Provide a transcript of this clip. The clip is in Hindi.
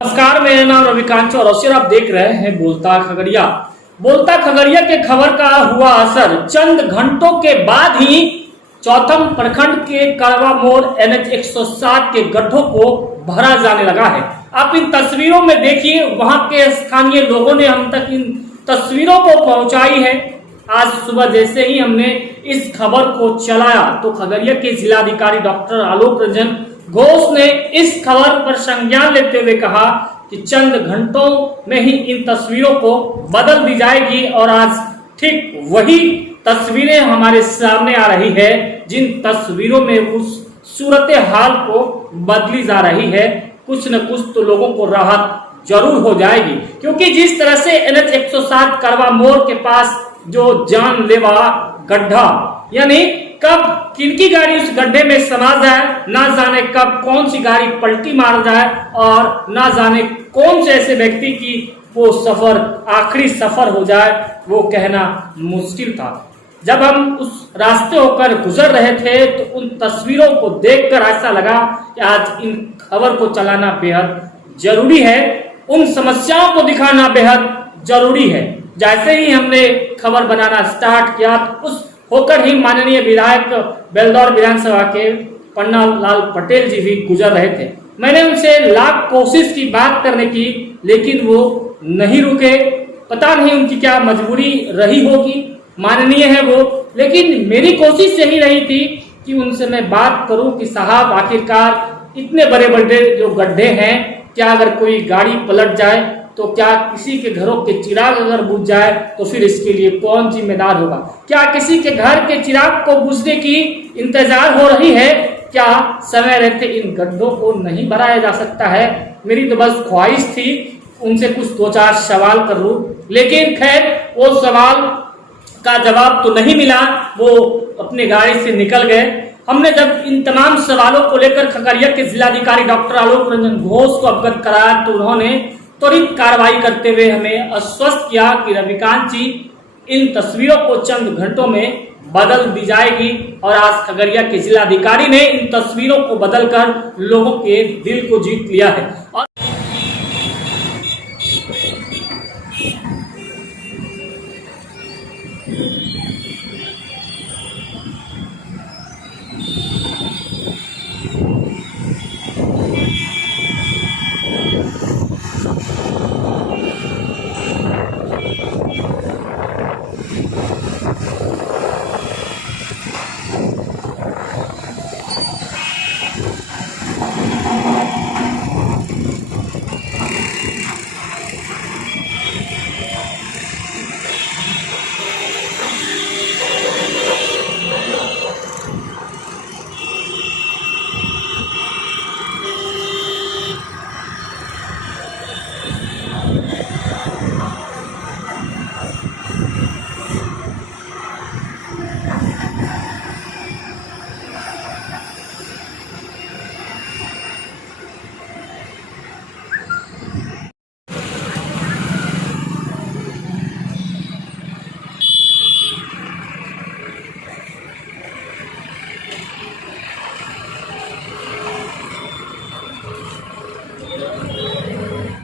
नमस्कार, मेरा नाम रविकांत चौरसिया और आप देख रहे हैं बोलता खगड़िया। बोलता खगड़िया के खबर का हुआ असर चंद घंटों के बाद ही चौथम प्रखंड के कड़वा मोड़ NH 107 के गड्ढों को भरा जाने लगा है। आप इन तस्वीरों में देखिए, वहां के स्थानीय लोगों ने हम तक इन तस्वीरों को पहुंचाई है। आज सुबह जैसे ही हमने इस खबर को चलाया तो खगड़िया के जिलाधिकारी डॉक्टर आलोक रंजन घोष ने इस खबर पर संज्ञान लेते हुए कहा कि चंद घंटों में ही इन तस्वीरों को बदल दी जाएगी और आज ठीक वही तस्वीरें हमारे सामने आ रही है जिन तस्वीरों में उस सूरत हाल को बदली जा रही है। कुछ न कुछ तो लोगों को राहत जरूर हो जाएगी, क्योंकि जिस तरह से NH 107 करवा मोड़ के पास जो जानलेवा गड्ढा, यानी कब किनकी गाड़ी उस गड्ढे में समा जाए, ना जाने कब कौन सी गाड़ी पलटी मार जाए और ना जाने कौन से ऐसे व्यक्ति की वो सफर आखिरी सफर हो जाए, वो कहना मुश्किल था। जब हम उस रास्ते होकर गुजर रहे थे तो उन तस्वीरों को देखकर ऐसा लगा कि आज इन खबर को चलाना बेहद जरूरी है, उन समस्याओं को दिखाना बेहद जरूरी है। जैसे ही हमने खबर बनाना स्टार्ट किया तो उस होकर ही माननीय विधायक बेलदौर विधानसभा के पन्ना लाल पटेल जी भी गुजर रहे थे। मैंने उनसे लाख कोशिश की बात करने की, लेकिन वो नहीं रुके। पता नहीं उनकी क्या मजबूरी रही होगी, माननीय है वो, लेकिन मेरी कोशिश यही रही थी कि उनसे मैं बात करूं कि साहब आखिरकार इतने बड़े बड़े जो गड्ढे हैं, क्या अगर कोई गाड़ी पलट जाए तो क्या किसी के घरों के चिराग अगर बुझ जाए तो फिर इसके लिए कौन जिम्मेदार होगा? क्या किसी के घर के चिराग को बुझने की इंतजार हो रही है? क्या समय रहते इन गड्ढों को नहीं भराया जा सकता है? मेरी तो बस ख्वाहिश थी उनसे कुछ दो चार सवाल कर लूं, लेकिन खैर वो सवाल का जवाब तो नहीं मिला। वो अपने गाड़ी से निकल गए। हमने जब इन तमाम सवालों को लेकर खगड़िया के जिलाधिकारी डॉक्टर आलोक रंजन घोष को अवगत कराया तो उन्होंने त्वरित कार्रवाई करते हुए हमें आश्वस्त किया कि रविकांत जी, इन तस्वीरों को चंद घंटों में बदल दी जाएगी। और आज खगड़िया के जिलाधिकारी ने इन तस्वीरों को बदलकर लोगों के दिल को जीत लिया है।